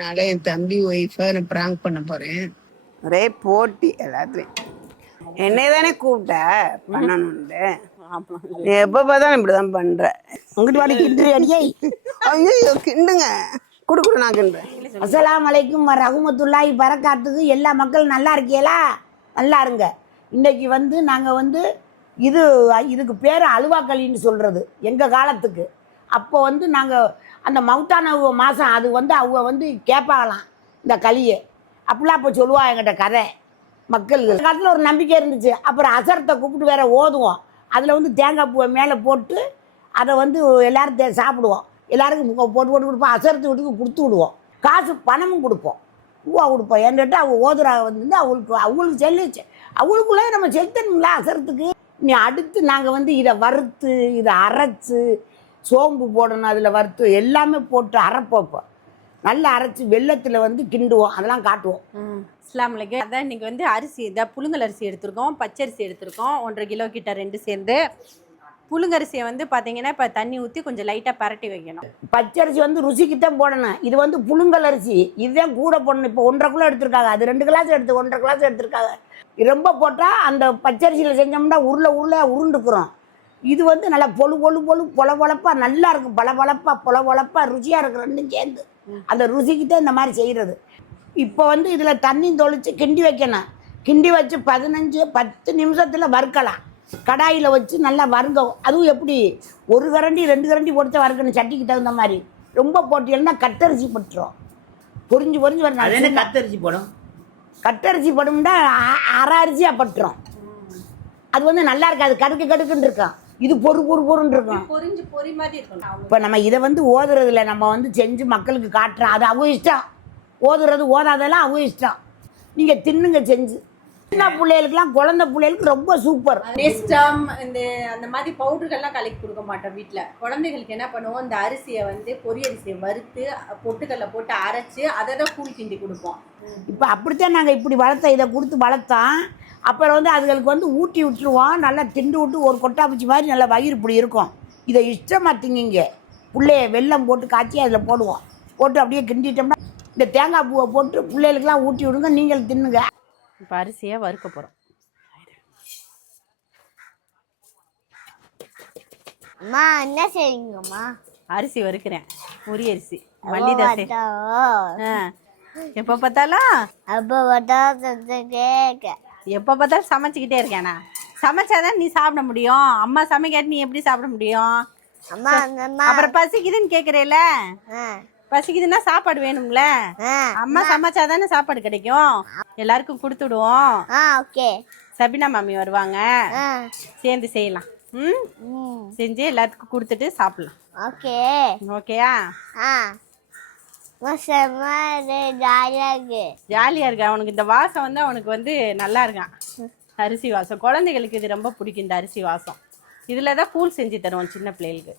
அதனால என் தம்பி ஒய்ஃபை நான் ப்ராங்க் பண்ண போறேன். ஒரே போட்டி எல்லாத்துலயும். என்னைய தானே கூப்பிட்ட பண்ணணும்னு. எப்ப பார்த்தாலும் இப்படிதான் பண்ற. உங்ககிட்ட வாடி கிண்டுறி அடியை. ஐயோ கிண்டுங்க. குடு நான் கிண்டுறேன். அஸ்ஸலாமு அலைக்கும் ரஹ்மத்துல்லாஹி பரக்காத்துக்கு. எல்லா மக்களும் நல்லா இருக்கீங்களா? நல்லா இருங்க. இன்னைக்கு நாங்கள் இதுக்கு பேர் அலுவாக்களின்னு சொல்கிறது எங்கள் காலத்துக்கு. அப்போ நாங்கள் அந்த மவுத்தான மாதம் அது அவங்க கேட்பாங்களாம் இந்த களியை. அப்படிலாம் அப்போ சொல்லுவா என்கிட்ட கதை. மக்களுக்கு காலத்தில் ஒரு நம்பிக்கை இருந்துச்சு. அப்புறம் அசரத்தை கூப்பிட்டு வேற ஓதுவோம். அதில் தேங்காய் பூவை மேலே போட்டு அதை எல்லாரும் சாப்பிடுவோம். எல்லாருக்கும் போட்டு கொடுப்போம். அசரத்து வீட்டுக்கு கொடுத்து விடுவோம். காசு பணமும் கொடுப்போம். பூவா கொடுப்போம். ஏன்னுட்டு அவங்க ஓதுறாங்க அவங்களுக்கு செல்லுச்சு. அவங்களுக்குள்ளே நம்ம செலுத்தணுங்களா அசரத்துக்கு. நீ அடுத்து நாங்கள் இதை வறுத்து இதை அரைச்சி சோம்பு போடணும். அதில் வறுத்து எல்லாமே போட்டு அரைப்போம். நல்லா அரைச்சி வெள்ளத்தில் கிண்டுவோம். அதெல்லாம் காட்டுவோம். அஸ்ஸலாமு அலைக்கும். அதான் இன்றைக்கி அரிசி புழுங்கல் அரிசி எடுத்திருக்கோம், பச்சரிசி எடுத்திருக்கோம். 1.5 கிலோ கிட்ட ரெண்டு சேர்ந்து. புழுங்கரிசியை பார்த்தீங்கன்னா இப்போ தண்ணி ஊற்றி கொஞ்சம் லைட்டாக பரட்டி வைக்கணும். பச்சரிசி ருசிக்குத்தான் போடணும். இது புழுங்கல் அரிசி. இதுதான் கூட போடணும். இப்போ 1.5 கிலோ எடுத்திருக்காங்க. அது 2 கிளாஸ் எடுத்து 1.5 கிளாஸ் எடுத்திருக்காங்க. ரொம்ப போட்டால் அந்த பச்சரிசியில் செஞ்சோம்னா உருண்டுக்குறோம். இது நல்லா பொலப்பா நல்லா இருக்கும். பொலப்பா ருசியாக இருக்கு. ரெண்டும் சேர்ந்து அந்த ருசிக்குத்தான் இந்த மாதிரி செய்கிறது. இப்போ இதில் தண்ணி தொளிச்சு கிண்டி வைக்கணும். கிண்டி வச்சு 10 நிமிஷத்தில் வறுக்கலாம். கடாயில் வச்சு நல்லா வறுங்க. அதுவும் எப்படி 1 கரண்டி 2 கரண்டி போட்டு வறுக்கணும். சட்டிக்கு தகுந்த மாதிரி. ரொம்ப போட்டீங்கன்னா கட்டரிசி பட்டுரும். பொரிஞ்சு வரணும். கத்தரிசி போடும். கட்டரிசி படும்னா அரை அரிசியாக பட்டுரும். அது நல்லா இருக்காது. கடுக்குன்னு இருக்கும். இது பொறுன்னு இருக்கும். பொரி மாதிரி இருக்கும். இப்போ நம்ம இதை ஓதுறதுல நம்ம செஞ்சு மக்களுக்கு காட்டுறோம். அது அவங்க இஷ்டம். ஓதுறது ஓதாதெல்லாம் அவங்க இஷ்டம். நீங்கள் தின்னுங்க செஞ்சு. சின்ன பிள்ளைகளுக்குலாம் குழந்தை பிள்ளைகளுக்கு ரொம்ப சூப்பர். நெஸ்டம் அந்த மாதிரி பவுடர்கள்லாம் கலக்கி கொடுக்க மாட்டோம் வீட்டில். குழந்தைகளுக்கு என்ன பண்ணுவோம், இந்த அரிசியை பொரி அரிசியை வறுத்து பொட்டுக்கல்ல போட்டு அரைச்சி அதை தான் கூழ் கிண்டி கொடுப்போம். இப்போ அப்படித்தான் நாங்கள் இப்படி இதை கொடுத்து வளர்த்தோம். அப்புறம் அதுகளுக்கு ஊட்டி விட்டுருவோம். நல்லா திண்டு விட்டு ஒரு கொட்டாப்பூச்சி மாதிரி நல்லா வயிறு இப்படி இருக்கும். இதை இஷ்டமாக திங்கிங்க. பிள்ளைய வெல்லம் போட்டு காய்ச்சி அதில் போடுவோம். போட்டு அப்படியே கிண்டிட்டோம்னா இந்த தேங்காய் பூவை போட்டு பிள்ளைகளுக்கெல்லாம் ஊட்டி விடுங்க. நீங்கள் தின்னுங்க. இப்போ அரிசியை வறுக்க போகிறோம். அம்மா என்ன செய்யுங்கம்மா? அரிசி வறுக்கிறேன். பொரி அரிசி மல்லி தோசை. எப்போ பார்த்தாலும் எப்போ பார்த்தாலும் சமைச்சிக்கிட்டே இருக்கேனா? சமைச்சாதான் நீ சாப்பிட முடியும். அம்மா சமைக்காட்டி நீ எப்படி சாப்பிட முடியும்? அப்புறம் பசிக்குதுன்னு கேட்குறேல. பசிக்குதுன்னா சாப்பாடு வேணும்ல. அம்மா சமைச்சாதானே சாப்பாடு கிடைக்கும். எல்லாருக்கும் கொடுத்துடுவோம். சபினா மாமி வருவாங்க. சேர்ந்து செய்யலாம். செஞ்சு எல்லாத்துக்கும் கொடுத்துட்டு சாப்பிடலாம். ஓகேயா? ஜாலியா இருக்கா? அவனுக்கு இந்த வாசம் அவனுக்கு நல்லா இருக்கான். அரிசி வாசம் குழந்தைகளுக்கு இது ரொம்ப பிடிக்கும். இந்த அரிசி வாசம் இதில் தான் கூழ் செஞ்சு தருவோம் சின்ன பிள்ளைகளுக்கு.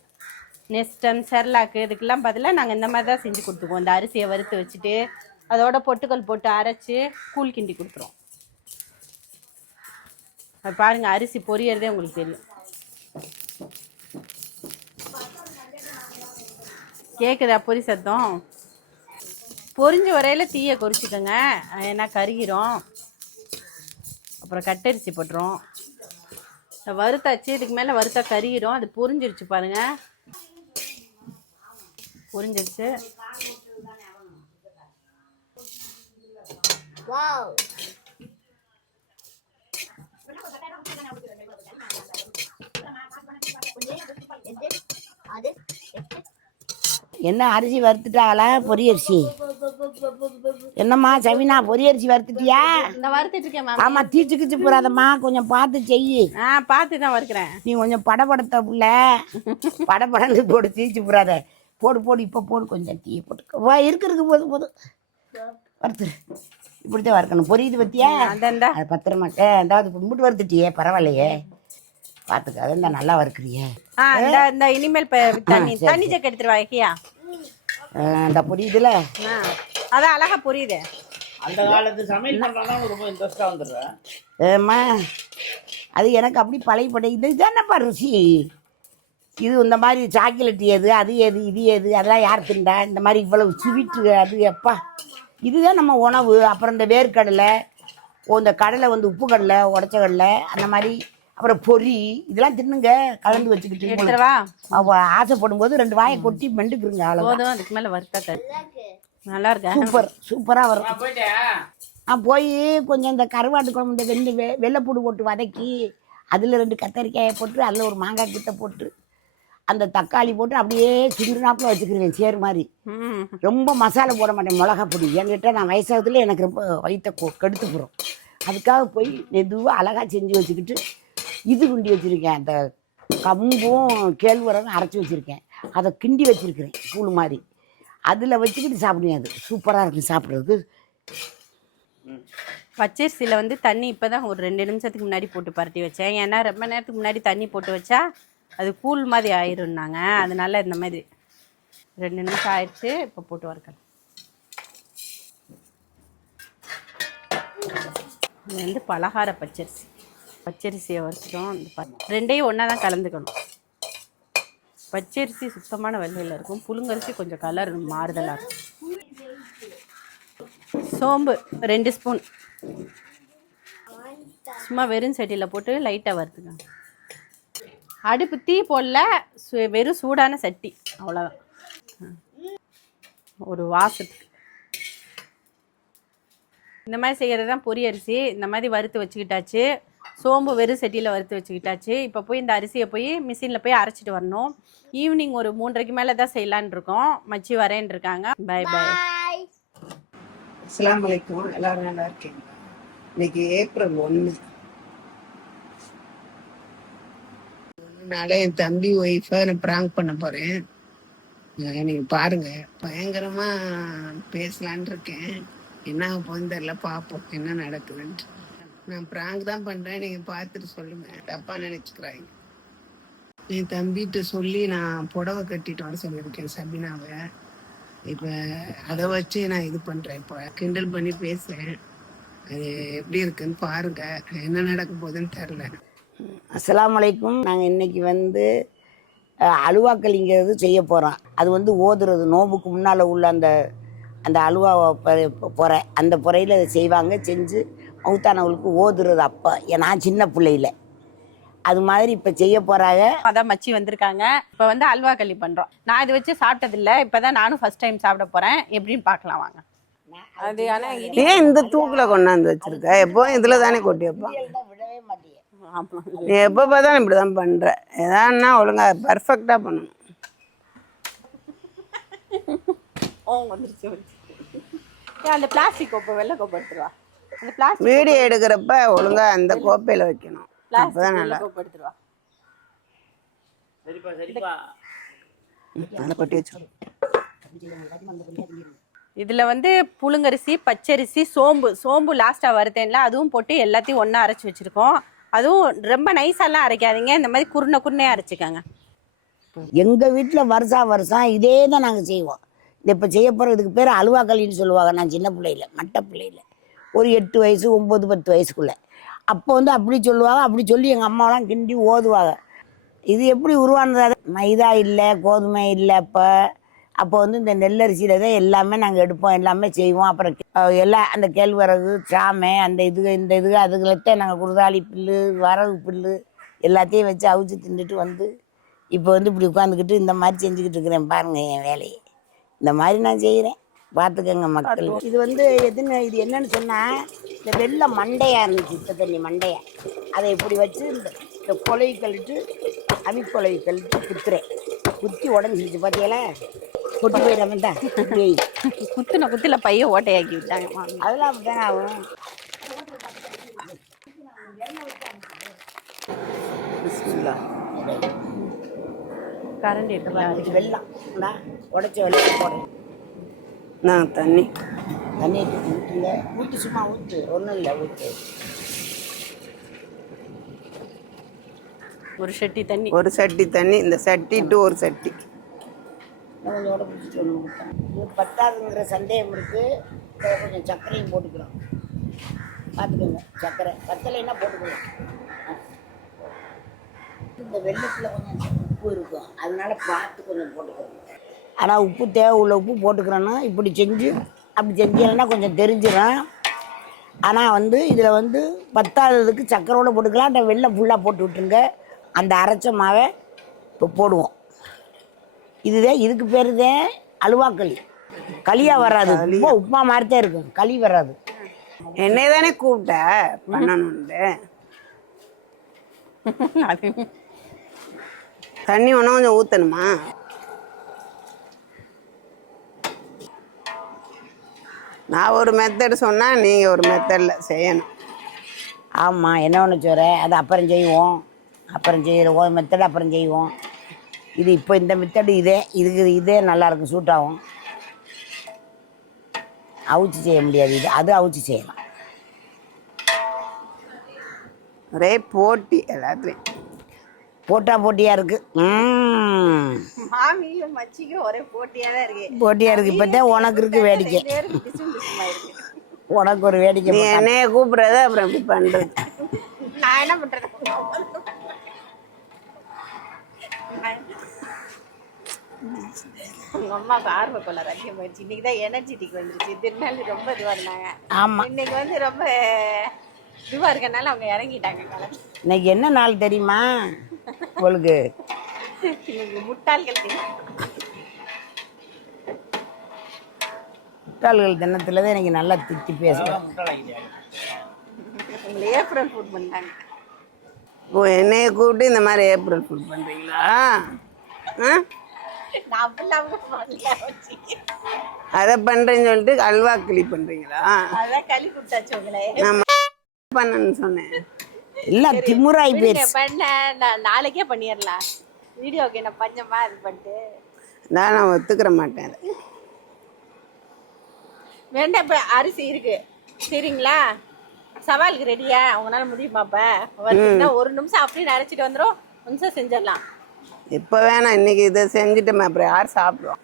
நெஸ்டம் செர்லாக்கு இதுக்கெல்லாம் பதிலாக நாங்கள் இந்த மாதிரி தான் செஞ்சு கொடுத்துக்குவோம். இந்த அரிசியை வறுத்து வச்சுட்டு அதோட பொட்டுக்கல் போட்டு அரைச்சி கூழ் கிண்டி கொடுத்துருவோம். அது பாருங்கள், அரிசி பொரியறதே உங்களுக்கு தெரியும். கேட்குதா பொரி சத்தம்? பொரிஞ்ச வரையில் தீயை குறிச்சிக்கோங்க, ஏன்னா கருகிரும். அப்புறம் கட்டரிசி போட்டுரும். வறுத்தாச்சு. இதுக்கு மேலே வறுத்தா கருகிரும். அது பொரிஞ்சிருச்சு பாருங்கள். புரிஞ்சிருச்சு. என்ன அரிசி வறுத்துட்டாங்களா? பொரி அரிசி. என்னம்மா சவினா, பொரி அரிசி வறுத்துட்டியா? இந்த வறுத்துட்டு இருக்கேன். ஆமா, தீச்சுக்கிச்சு போறாதம்மா. கொஞ்சம் பார்த்து செய்யி. பார்த்து தான் வறுக்கிறேன். நீ கொஞ்சம் படபடத்த புள்ள. படபடன்னு போட்டு தீச்சு போறாத. போடு இப்போ போடு. கொஞ்சம் தீ போட்டு இருக்கு போது வறுத்து இப்படித்தான் வறுக்கணும். பொரியுது பத்தியா? அது பத்திரமாட்டே. அதாவது கும்பிட்டு வறுத்துட்டியே, பரவாயில்லையே. பார்த்துக்க. அதான் நல்லா வறுக்குறியே. இந்த இனிமேல் தண்ணி ஜக்க எடுத்துட்டு வாக்கியா? இந்த பொரியுதுல அதான் அழகா பொரியுது. அந்த காலத்து சமையல் பண்ணுறதுலாம் ரொம்ப இன்ட்ரெஸ்டாக வந்துடுறேன். ஏம்மா, அது எனக்கு அப்படி பழைய இதுதானப்பா ருசி. இது இந்த மாதிரி சாக்லேட் எது அது எது இது எது அதெல்லாம் யார் திண்டா இந்த மாதிரி இவ்வளவு ஸ்வீட்டு அது எப்பா இதுதான் நம்ம உணவு. அப்புறம் இந்த வேர்க்கடலை இந்த கடலை வந்து உப்பு கடலை உடச்ச கடலை அந்த மாதிரி அப்புறம் பொரி இதெல்லாம் தின்னுங்க கலந்து வச்சுக்கிட்டு எடுத்துருவா ஆசைப்படும் போது 2 வாயை கொட்டி மெண்டுக்குருங்க அவ்வளோ. போதும், அதுக்கு மேல வறுத்தா நல்லா இருக்கா? சூப்பராக வரும். போய் கொஞ்சம் இந்த கருவாட்டு குழம்பு இந்த வெள்ளைப்பூடு போட்டு வதக்கி அதில் 2 கத்தரிக்காயை போட்டு அதில் ஒரு மாங்காய் கிட்ட போட்டு அந்த தக்காளி போட்டு அப்படியே சின்ன வச்சுக்கிறேன் சேர் மாதிரி. ரொம்ப மசாலா போட மாட்டேன், மிளகா பொடி. என்கிட்ட நான் வயசாகத்துல எனக்கு ரொம்ப வயிற்ற கெடுத்து போகிறோம். அதுக்காக போய் மெதுவாக அழகாக செஞ்சு வச்சுக்கிட்டு இது குண்டி வச்சுருக்கேன். அந்த கம்பும் கேழ்வரகும் அரைச்சி வச்சுருக்கேன், அதை கிண்டி வச்சுருக்கிறேன் கூழ் மாதிரி. அதில் வச்சுக்கிட்டு சாப்பிடுவேன். அது சூப்பராக இருக்கும் சாப்பிட்றதுக்கு. பச்சரிசியில் வந்து தண்ணி இப்போ தான் ஒரு 2 நிமிஷத்துக்கு முன்னாடி போட்டு பரட்டி வச்சேன். ஏன்னா ரொம்ப நேரத்துக்கு முன்னாடி தண்ணி போட்டு வச்சா அது கூழ் மாதிரி ஆயிரும்னாங்க. அதனால இந்த மாதிரி 2 நிமிஷம் ஆயிடுச்சு. இப்போ போட்டு வறுக்கலாம். இது வந்து பலகார பச்சரிசி. பச்சரிசியை வறுத்துட்டோம். இந்த 2ஐயும் ஒன்றா தான் கலந்துக்கணும். பச்சரிசி சுத்தமான வெள்ளையில் இருக்கும், புழுங்கரிசி கொஞ்சம் கலர் மாறுதலாக இருக்கும். சோம்பு 2 ஸ்பூன் சும்மா வெறும் சட்டியில் போட்டு லைட்டாக வறுத்துக்கணும். அடுப்பு தீ போடல, வெறும் சூடான சட்டி, அவ்வளோதான். ஒரு வாசத்துக்கு இந்த மாதிரி செய்கிறது தான் பொரி அரிசி. இந்த மாதிரி வறுத்து வச்சுக்கிட்டாச்சு. சோம்பு வெறும் சட்டியில் வறுத்து வச்சுக்கிட்டாச்சு. இப்போ போய் இந்த அரிசியை போய் மிஷினில் போய் அரைச்சிட்டு வரணும். ஈவினிங் ஒரு 3:30 மேலே தான் செய்யலான் இருக்கோம். மச்சி வரேன் இருக்காங்க. Bye bye. அஸ்ஸலாமு அலைக்கும். எல்லாரும் நல்லா இருக்கீங்க? இன்னைக்கு ஏப்ரல் 1. அதனால என் தம்பி ஒய்ஃபை நான் ப்ராங்க் பண்ண போறேன். நீங்க பாருங்க, பயங்கரமா பேசலான் இருக்கேன். என்ன போகுதுன்னு தெரியல, பார்ப்போம் என்ன நடக்குதுன்ட்டு. நான் ப்ராங்க் தான் பண்றேன், நீங்க பார்த்துட்டு சொல்லுங்க, தப்பா நினைச்சுக்கிறாங்க. என் தம்பிகிட்ட சொல்லி நான் புடவை கட்டிட்டு வர சொல்லியிருக்கேன் சபினாவை. இப்போ அதை வச்சு நான் இது பண்ணுறேன். இப்போ கிண்டல் பண்ணி பேசுகிறேன். அது எப்படி இருக்குன்னு பாருங்க, என்ன நடக்க போகுதுன்னு தெரில. அஸ்ஸலாமு அலைக்கும். நாங்கள் இன்றைக்கி வந்து அலுவாக்களிங்கிறது செய்ய போகிறோம். அது வந்து ஓதுறது நோம்புக்கு முன்னால் உள்ள அந்த அலுவா பொறை, அந்த பொறையில் அதை செய்வாங்க. செஞ்சு மௌத்தானவங்களுக்கு ஓதுறது. அப்போ நான் சின்ன பிள்ளையில அது மாதிரி இப்போ செய்ய போகிறாங்க. அதான் மச்சி வந்திருக்காங்க. இப்போ வந்து அல்வா களி பண்ணுறோம். நான் இதை வச்சு சாப்பிட்டதில்லை, இப்போ தான் நானும் ஃபர்ஸ்ட் டைம் சாப்பிட போகிறேன். எப்படின்னு பார்க்கலாம் வாங்க. அது ஆனால் ஏன் இந்த தூக்கில் கொண்டாந்து வச்சுருக்க? எப்போவும் இதில் தானே கொட்டி வைப்போம். விடவே மாட்டேன். ஆமாம், நீ எப்போ பார்த்தாலும் இப்படி தான் பண்ணுற. எதான்னா ஒழுங்காக பர்ஃபெக்டாக பண்ணணும். வந்துருச்சு. அந்த பிளாஸ்டிக் கோப்பை வெள்ளை கோப்பை எடுத்துருவா. அந்த பிளாஸ்டிக் வீடியோ எடுக்கிறப்ப ஒழுங்காக அந்த கோப்பையில் வைக்கணும். அப்பதான் நல்லா கோப்பை எடுத்துருவா. கொட்டி வச்சு. இதில் வந்து புழுங்கரிசி, பச்சரிசி, சோம்பு லாஸ்ட்டாக வறுத்தேன்ல, அதுவும் போட்டு எல்லாத்தையும் ஒன்றா அரைச்சி வச்சுருக்கோம். அதுவும் ரொம்ப நைஸாலாம் அரைக்காதீங்க, இந்த மாதிரி குருணையாக அரைச்சிக்கோங்க. எங்கள் வீட்டில் வருஷம் இதே தான் நாங்கள் செய்வோம். இந்த இப்போ செய்ய போகிற இதுக்கு பேர் அலுவாக்களின்னு சொல்லுவாங்க. நான் சின்ன பிள்ளையில, மட்டை பிள்ளையில, ஒரு 8 வயசு 9 10 வயசுக்குள்ளே அப்போ வந்து அப்படி சொல்லுவாங்க. அப்படி சொல்லி எங்கள் அம்மாவெலாம் கிண்டி ஓதுவாங்க. இது எப்படி உருவானது? மைதா இல்லை, கோதுமை இல்லை. அப்போ வந்து இந்த நெல்லரிசியில் தான் எல்லாமே நாங்கள் எடுப்போம், எல்லாமே செய்வோம். அப்புறம் எல்லாம் அந்த கேழ்வரகு, சாமை, அந்த இந்த அதுகளத்தான் நாங்கள் குருதாளி புல்லு, வரகு புல்லு எல்லாத்தையும் வச்சு அவிச்சு தின்னுட்டு வந்து இப்போ வந்து இப்படி உட்காந்துக்கிட்டு இந்த மாதிரி செஞ்சுக்கிட்டு இருக்கிறேன். பாருங்கள் என் வேலையை. இந்த மாதிரி நான் செய்கிறேன், பார்த்துக்கங்க மக்கள். இது வந்து இது என்னன்னு சொன்னால், இந்த வெள்ளை மண்டையாக இருந்துச்சு, இப்போ தண்ணி மண்டையை, அதை இப்படி வச்சு இந்த கொலையை கழிட்டு அவிக்கொலையை கழிட்டு குத்துறேன். குத்தி உடஞ்சிருச்சு பார்த்தீங்களா? கொட்டி போயிடாம தான் குத்துல பைய ஓட்டையாக்கி விட்டாங்க. அதெல்லாம் அப்படித்தானே ஆகும். கரண்ட் எடுத்து வெள்ளம் உடச்ச வெள்ளம் போடுறேன். நான் தண்ணி ஊற்றுங்க, ஊற்று, சும்மா ஊற்று, ஒன்றும் இல்லை, ஊற்று. ஒரு சட்டி தண்ணி, ஒரு சட்டி தண்ணி. இந்த சட்டி டு ஒரு சட்டி கொஞ்சோட பிடிச்சிட்டு ஒன்று ஊற்றேன். இது பத்தாதுங்கிற சந்தேகம் இருக்குது. கொஞ்சம் சர்க்கரையும் போட்டுக்கிறோம், பார்த்துக்கோங்க. சர்க்கரை பத்தலைன்னா போட்டுக்கலாம். இந்த வெள்ளத்தில் கொஞ்சம் உப்பு இருக்கும், அதனால பார்த்து கொஞ்சம் போட்டுக்கணும். ஆனால் உப்பு தேவை உள்ள உப்பு போட்டுக்கிறேன்னா இப்படி செஞ்சு அப்படி செஞ்சீங்கன்னா கொஞ்சம் தெரிஞ்சிடும். ஆனால் வந்து இதில் வந்து பத்தாததுக்கு சக்கரோடு போட்டுக்கலாம். அந்த வெள்ளை ஃபுல்லாக போட்டு விட்டுருங்க. அந்த அரைச்ச மாவை இப்போ போடுவோம். இதுக்கு பேர் தான் அல்வாக்களி. களியாக வராது, உப்புமா மாதிரி தான் இருக்கும், களி வராது. என்னைய தானே கூப்பிட்ட பண்ணணும்னு. தண்ணி ஒன்றும் கொஞ்சம் ஊற்றணுமா? நான் ஒரு மெத்தடு சொன்னால் நீங்கள் ஒரு மெத்தடில் செய்யணும். ஆமாம், என்ன ஒன்று சொல்ற, அது அப்புறம் செய்வோம். அப்புறம் செய்கிறோம் மெத்தடு அப்புறம் செய்வோம். இது இப்போ இந்த மெத்தடு இதே நல்லாயிருக்கும், சூட் ஆகும். அவிச்சு செய்ய முடியாது, அது அவிச்சு செய்யலாம். ஒரே போட்டி எல்லாத்துலேயும். போட்டியாக இருக்குது. மாமியும் மச்சிக்கும் ஒரே போட்டியாக தான் இருக்கு. போட்டியாக இருக்குது. இப்போ தான் உனக்கு இருக்குது வேடிக்கை. உனக்கு ஒரு வேடிக்கை. நீ என்னைய கூப்பிட்றத அப்புறம் எப்படி பண்ணுறது? நான் என்ன பண்ணுறது? உங்க அம்மாவுக்கு ஆர்வ கொள்ள அதிகம் போயிடுச்சு. இன்னைக்கு தான் எனர்ஜெட்டிக் வந்துருச்சு. திருநாள் ரொம்ப இதுவாக இருந்தாங்க. ஆமாம், இன்னைக்கு வந்து ரொம்ப இதுவாக இருக்கனால அவங்க இறங்கிட்டாங்க. இன்னைக்கு என்ன நாள் தெரியுமா உங்களுக்கு? முட்டாள்கள் தினத்தில் தான் எனக்கு நல்லா திட்டி பேசுவேன். உங்களை ஏப்ரல் ஃபுட் பண்ணாங்க. ஓ, என்னைய கூப்பிட்டு இந்த மாதிரி ஏப்ரல் ஃபுட் பண்ணுறீங்களா? அதை பண்ணுறேன்னு சொல்லிட்டு அல்வா களி பண்ணுறீங்களா? அதான் களி கொடுத்தாச்சு உங்களை. நான் பண்ணணும்னு சொன்னேன். எல்லாம் திமுறாய் போயிடுச்சு. பண்ண நாளைக்கே பண்ணிடலாம். வீடியோக்கு என்ன பஞ்சமா இது பண்ணிட்டு நான் ஒத்துக்கிற மாட்டேன். வேண்டாம், இப்போ அரிசி இருக்கு சரிங்களா? சவாலுக்கு ரெடியா? உங்களால முடியுமாப்பா? ஒரு நிமிஷம் அப்படின்னு அரைச்சிட்டு வந்துடும், நிமிஷம் செஞ்சிடலாம். இப்போ வேணாம், இன்னைக்கு இதை செஞ்சுட்டோமே, அப்புறம் யார் சாப்பிடுவோம்?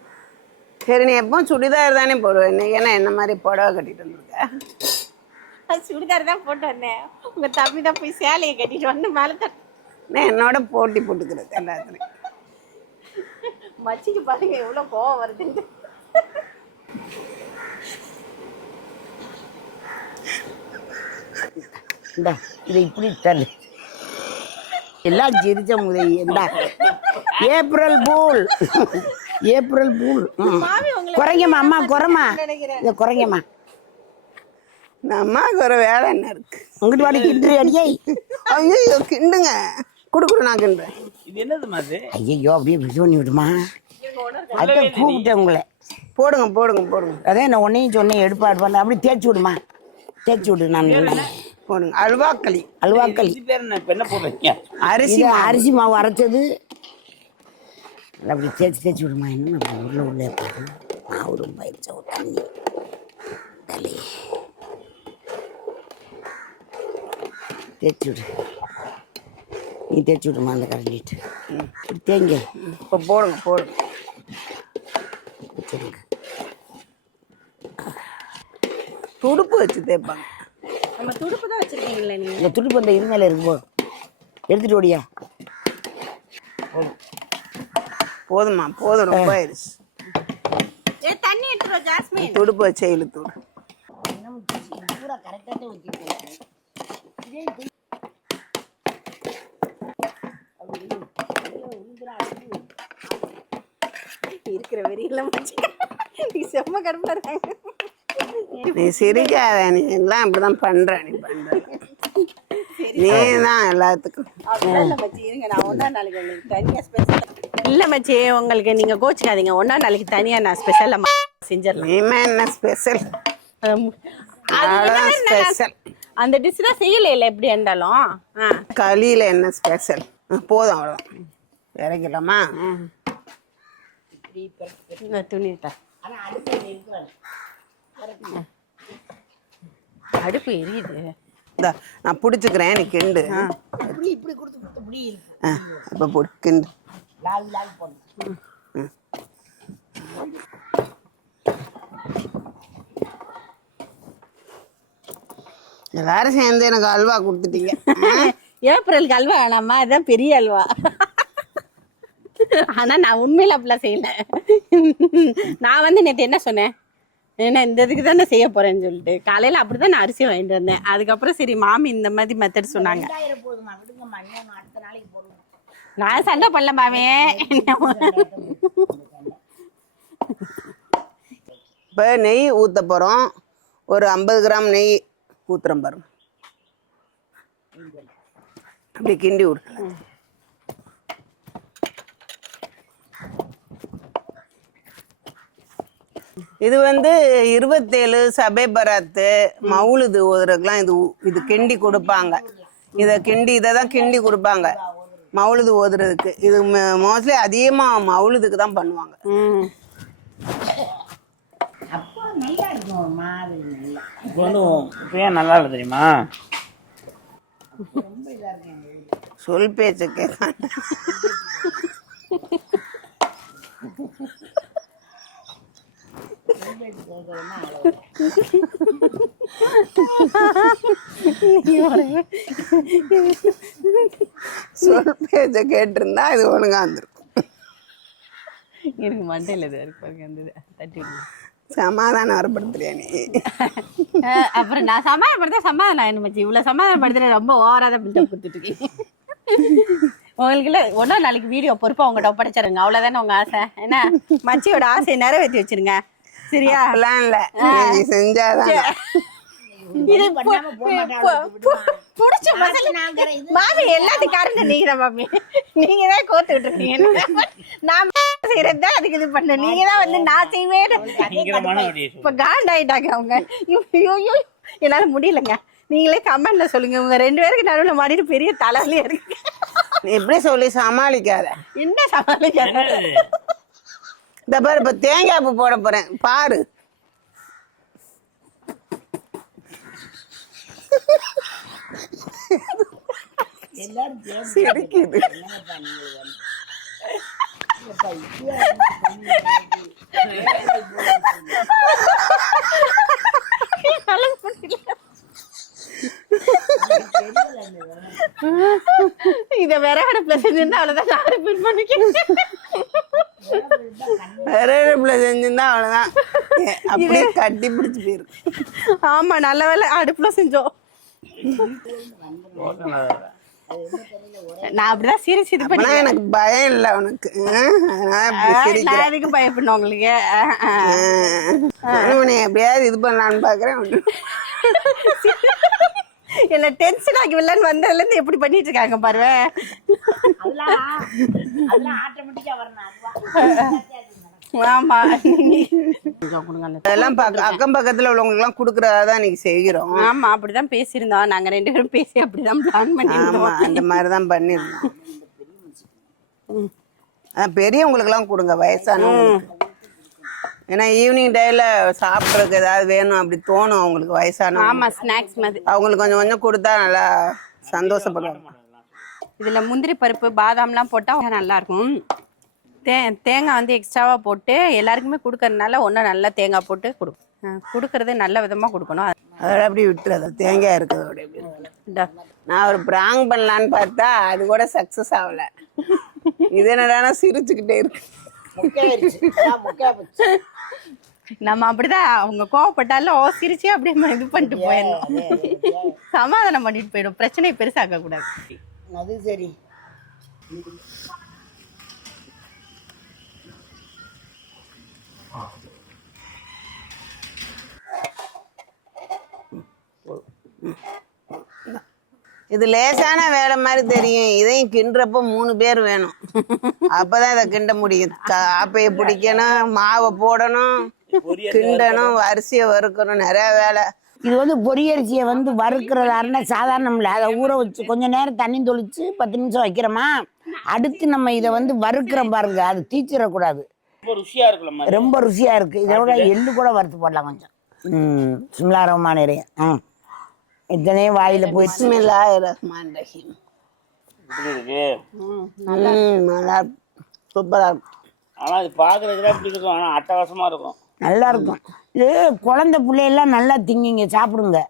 சரி, நீ எப்போ சுடிதார் தானே போடுவேன், இன்னைக்கு ஏன்னா என்ன மாதிரி புடவை கட்டிட்டு வந்துருக்க? சுடிதார் தான் போட்டு வந்தேன். உங்க தம்பி தான் போய் சேலையை கட்டிட்டு வந்து மேலே நான் என்னோட போட்டி போட்டுக்கிறது எல்லாத்துலையும். மச்சிக்கு பாருங்க எவ்வளோ கோவம் வருதுன்னு. இதை இப்படி தள்ளு, எல்லாம் சிரிச்ச முதல். April fool, April fool. குறைங்கம்மா, அம்மா குறைமா, இதை குறைங்கம்மா. அம்மாவுக்கு ஒரு வேலை என்ன இருக்கு? உங்ககிட்ட வாடி கிண்டு அடியே. ஐயோ கிண்டுங்க, குடுக்குற நான் கிண்டுறேன். இது என்னது மாதிரி? ஐயோ அப்படியே விட்டு பண்ணி விடுமா. அதான் கூப்பிட்டேன் உங்களை. போடுங்க போடுங்க போடுங்க. அதே நான் உன்னையும் சொன்னேன், எடுப்பாடு பண்ண அப்படி தேய்ச்சி விடுமா, தேய்ச்சி விடு. நான் போடுங்க. அல்வாக்களி. அல்வாக்களி என்ன போடுறீங்க? அரிசி மாவு அரைச்சது அப்படி தேய்ச்சி விடுமா. என்ன அப்படி உள்ள மாவு ரொம்ப ஆயிடுச்சா, ஒரு தண்ணி தலை தேய்ச்சி விடு. நீ தேய்ச்சி விடுமா அந்த கரண்டிட்டு. இப்படி தேங்க. இப்போ போடுங்க போடுங்க. வச்சுடுங்க. துடுப்பு வச்சு தேய்ப்பாங்க. நம்ம துடுப்பு தான் வச்சிருக்கீங்களே நீங்க. இந்த துடுப்பு அந்த இது மேலே இருக்குப்போ, எடுத்துட்டு ஓடியா. போதுமா? போதும், ரொம்ப ஆயிடுச்சு. தண்ணி எடுத்துருவோம் ஜாஸ்மின். துடுப்பு வச்சே இழுத்து விடு. பூரா கரெக்டாக ஊற்றி இருக்கிற வெறியில மச்சி நீ செம்ம கடுப்புல இருக்காங்க. நீ சிரிக்காத, நீ எல்லாம் இப்படிதான் பண்ற. நீ பண்ற நீ தான் எல்லாத்துக்கும். இல்ல மச்சி, இருங்க, நான் ஒன்னா நாளைக்கு உங்களுக்கு தனியா ஸ்பெஷல். இல்ல மச்சி, உங்களுக்கு நீங்க கோச்சுக்காதீங்க, ஒன்னா நாளைக்கு தனியா நான் ஸ்பெஷலா செஞ்சிடலாம். நீமே என்ன ஸ்பெஷல்? ஸ்பெஷல் அந்த டிஷ் தான் செய்யல எப்படி இருந்தாலும். களியில என்ன ஸ்பெஷல்? போதும், அவ்வளோதான். இறக்கலாமா? துணிட்டா அடுப்பு எரியுது. இந்த நான் பிடிச்சிக்கிறேன், நீ கிண்டு. இப்படி கொடுத்து இப்படி அப்போ போடு, கிண்டு. லாவி லாவி போடணும். எல்லாரும் சேர்ந்து எனக்கு அல்வா கொடுத்துட்டீங்க. ஏப்ரலுக்கு அல்வா வேணாமா? அதுதான் பெரிய அல்வா. ஆனா நான் உண்மையில அப்படிலாம் செய்யல. நான் வந்து நேற்று என்ன சொன்னேன், ஏன்னா இந்த இதுக்கு தான் நான் செய்ய போறேன்னு சொல்லிட்டு காலையில அப்படிதான் நான் அரிசி வாங்கிட்டு வந்தேன். அதுக்கப்புறம் சரி மாமி இந்த மாதிரி மெத்தட் சொன்னாங்க. நான் சண்டை பண்ணல மாமே. இப்போ நெய் ஊற்ற போகிறோம். ஒரு 50 கிராம் நெய் ஊற்றுறோம் பாருங்க. அப்படி கிண்டி விடுங்க. இது வந்து 27 சபை பராத்து மவுளுது ஓதுறதுக்கெலாம் இது கிண்டி கொடுப்பாங்க. இதை தான் கிண்டி கொடுப்பாங்க மவுளுது ஓதுறதுக்கு. இது மோஸ்ட்லி அதிகமாக மவுளுதுக்கு தான் பண்ணுவாங்க. அப்போ நல்லா இருக்கும் ஒரு மாதிரி நல்லா. இப்போ வந்து இப்போ ஏன் நல்லா இல்லை தெரியுமா? சொல் பேச்ச கேட்க சொல் பேச்ச கேட்டிருந்தா இது ஒழுங்கா வந்துருக்கும். எனக்கு மண்டையில் இது இருப்பாங்க அந்த தட்டி சமாதானம் வரப்படுத்துறியா நீ? அப்புறம் நான் சமாதானம் ஆயிடும் மச்சி. இவ்வளவு சமாதானப்படுத்துற ரொம்ப ஓவரா தான் பில்டப் கொடுத்துட்டு இருக்கேன். உங்களுக்கு இல்ல ஒன்னா நாளைக்கு வீடியோ பொறுப்பா உங்கள்கிட்ட ஒப்படைச்சிருங்க. அவ்வளவுதானே உங்க ஆசை. என்ன மச்சியோட ஆசையை நிறைவேற்றி வச்சிருங்க. சரியா? அப்படிலாம் இல்ல, நீ செஞ்சாதான். புடிச்ச மாமி எல்லாத்துக்கும் காரணம் நீங்க தான் மாமி. நீங்க தான் கோத்து விட்டுருக்கீங்க. நான் செய்யறதுதான் அதுக்கு இது பண்ண. நீங்க தான் வந்து நான் செய்வேன் இப்ப காண்டாயிட்டாங்க அவங்க. என்னால முடியலங்க. நீங்களே கமெண்ட்ல சொல்லுங்க. உங்க 2 பேருக்கு நடுவில் மாறிட்டு பெரிய தலைவலியா இருக்கு. எப்படி சொல்லி சமாளிக்காத. என்ன சமாளிக்காத? இந்த பாரு, இப்ப தேங்காய் பூ போட போறேன் பாரு. சிரிக்குது. இத வேற அடுப்புல செஞ்சிருந்தா அவ்வளவுதான். நான் ரிப்பீட் பண்ணிக்கிறேன். வேற அடுப்புல செஞ்சிருந்தா அவ்வளவுதான், அப்படியே கட்டி பிடிச்சு போயிருக்கு. ஆமா, நல்ல வேலை அடுப்புல செஞ்சோம். நான் அப்படிதான் சிரிச்சு இது பண்ணி. எனக்கு பயம் இல்லை உனக்கு. நான் எதுக்கு பயப்படணும் உங்களுக்கு? எப்படியாவது இது பண்ணலான்னு பாக்குறேன். என்ன டென்ஷன் ஆகி வில்லன்னு வந்ததுல இருந்து எப்படி பண்ணிட்டு இருக்காங்க பாருவே. ஆமா, அதெல்லாம் அக்கம் பக்கத்துல உள்ளவங்களுக்கு எல்லாம் குடுக்கறதான் நீங்க செய்கிறோம். ஆமா, அப்படிதான் பேசியிருந்தோம். நாங்க 2 பேரும் பேசி அப்படிதான் பிளான் பண்ணிருந்தோம். அந்த மாதிரிதான் பண்ணிருந்தோம். பெரியவங்களுக்கு எல்லாம் கொடுங்க, வயசானவங்களுக்கு. ஏன்னா ஈவினிங் டைம்ல சாப்பிட்றதுக்கு ஏதாவது வேணும் அப்படி தோணும் அவங்களுக்கு, வயசான. ஆமா, ஸ்நாக்ஸ் மாதிரி அவங்களுக்கு கொஞ்சம் கொஞ்சம் கொடுத்தா நல்லா சந்தோஷப்படுவாங்க. இதுல முந்திரி பருப்பு பாதாம்லாம் போட்டா நல்லா இருக்கும். தேங்காய் வந்து எக்ஸ்ட்ராவா போட்டு எல்லாருக்குமே கொடுக்கறதுனால ஒன்றும் நல்லா தேங்காய் போட்டு கொடுக்கறது நல்ல விதமா கொடுக்கணும். அதோட அப்படி விட்டுறது, தேங்காய் இருக்கிறதோட. நான் ஒரு பிராங் பண்ணலான்னு பார்த்தா அது கூட சக்சஸ் ஆகல. இது என்னடானா சிரிச்சுக்கிட்டே இருக்கு. நம்ம அப்படிதான் அவங்க கோவப்பட்டாலும் சிரிச்சு அப்படியே இது பண்ணிட்டு போயிடணும். சமாதானம் பண்ணிட்டு போயிடும். பிரச்சனையை பெருசாக்க கூடாது. அது சரி. இது லேசான வேலை மாதிரி தெரியும். இதையும் கிண்டுறப்ப 3 பேர் வேணும். அப்பதான் இதை கிண்ட முடியும். ஆப்பையை பிடிக்கணும், மாவை போடணும், கிண்டணும், அரிசியை வறுக்கணும், நிறைய வேலை. இது வந்து பொரியரிசியை வந்து வறுக்கிறதாருன்னா சாதாரணம் இல்லை. அதை ஊற வச்சு கொஞ்சம் நேரம் தண்ணி தொளிச்சு 10 நிமிஷம் வைக்கிறோமா, அடுத்து நம்ம இதை வந்து வறுக்கிறோம் பாருங்க, அது தீச்சிடக்கூடாது. ரொம்ப ருசியா இருக்கு. இதை விட எள்ளு கூட வறுத்து போடலாம் கொஞ்சம். சிம்லாரமான நிறைய இத்தனையும் வாயில போய் நல்லா சூப்பரா இருக்கும். ஆனா இது பாக்குறதுக்கு அப்படி இருக்கும், ஆனா அட்டகாசமா இருக்கும், நல்லா இருக்கும். இது குழந்தை பிள்ளையெல்லாம் நல்லா திங்கிங்க, சாப்பிடுங்க.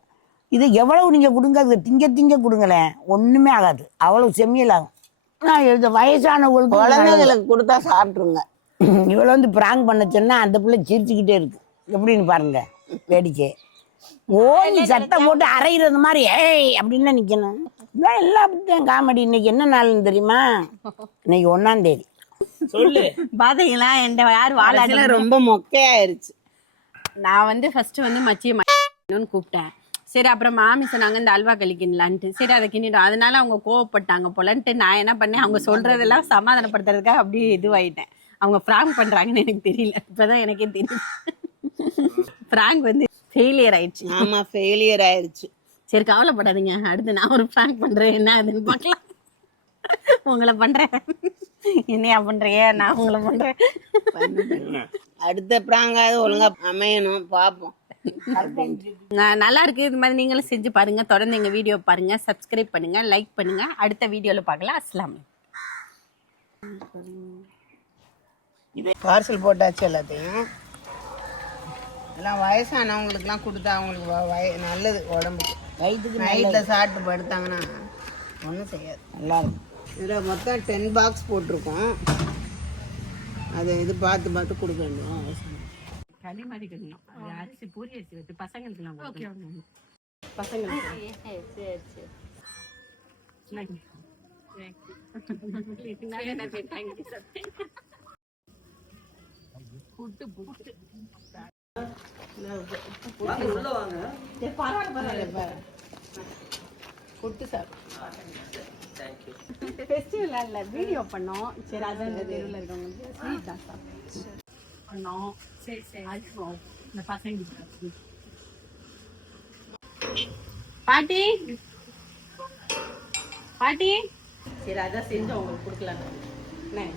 இது எவ்வளவு நீங்க கொடுங்க, அது திங்க கொடுங்களேன், ஒண்ணுமே ஆகாது, அவ்வளவு செம்மியல் ஆகும். இது வயசானவங்களுக்கு குழந்தைங்களுக்கு கொடுத்தா சாப்பிட்ருங்க. இவளை வந்து பிராங்க் பண்ண சொன்னா அந்த பிள்ளை சிரிச்சுக்கிட்டே இருக்கு. எப்படின்னு பாருங்க வேடிக்கை. ஓங்கி சட்டை போட்டு அரைகிறது மாதிரி ஏய் அப்படின்னு நிக்கணும். இதான் எல்லாத்தையும் காமெடி. இன்னைக்கு என்ன நாள்னு தெரியுமா? இன்னைக்கு 1ஆம் தேதி. சொல்லு. பாத்தீங்களா என் யார் வாழாடி ரொம்ப மொக்கையாயிருச்சு. நான் வந்து ஃபர்ஸ்ட் வந்து மச்சியன்னு கூப்பிட்டேன். சரி அப்புறம் மாமி சொன்னாங்க இந்த அல்வா களி கிண்டலான்ட்டு. சரி அதை கிண்டிடும். அதனால அவங்க கோவப்பட்டாங்க போலன்ட்டு நான் என்ன பண்ணேன், அவங்க சொல்றதெல்லாம் சமாதானப்படுத்துறதுக்காக அப்படியே இதுவாயிட்டேன். அவங்க பிராங்க் பண்றாங்கன்னு எனக்கு தெரியல. இப்பதான் எனக்கே தெரியும் பிராங்க் வந்து ஃபெயிலியர் ஆயிடுச்சு. ஆமா, ஃபெயிலியர் ஆயிருச்சு. சரி கவலைப்படாதீங்க, அடுத்து நான் ஒரு பிராங்க் பண்றேன். என்ன அதுன்னு பார்க்கலாம். உங்களை பண்றேன். என்னையா பண்றீங்க? நான் உங்களை பண்றேன். அடுத்த பிராங்காவது ஒழுங்கா அமையணும், பாப்போம். நல்லா இருக்கு. இது மாதிரி நீங்களும் செஞ்சு பாருங்க. தொடர்ந்து எங்க வீடியோ பாருங்க, சப்ஸ்கிரைப் பண்ணுங்க, லைக் பண்ணுங்க. அடுத்த வீடியோல பார்க்கலாம். அஸ்ஸலாமு பார்சல் போட்டாச்சு எல்லாத்தையும். எல்லாம் வயசானவங்களுக்குலாம் கொடுத்தா அவங்களுக்கு நல்லது உடம்புக்கு. வயிற்றுக்கு நைட்டில் சாப்பிட்டு படுத்தாங்கன்னா ஒன்றும் செய்யாது, நல்லா இருக்கும். இதில் மொத்தம் 10 பாக்ஸ் போட்டிருக்கோம். அதை இது பார்த்து பார்த்து கொடுக்க வேண்டும். களி மாதிரி கட்டணும். அது அரிசி பூரி அரிசி வச்சு பசங்களுக்குலாம் பசங்களுக்கு ஃபெஸ்டிவல் வீடியோ பண்ணோம். சரி அதான் இந்த தெருவில் இருக்கவங்களுக்கு ஸ்வீட் தான் பண்ணோம். சரி சரி இந்த பசங்க பாட்டி பாட்டி சரி அதான் செஞ்சு உங்களுக்கு கொடுக்கலாம். என்ன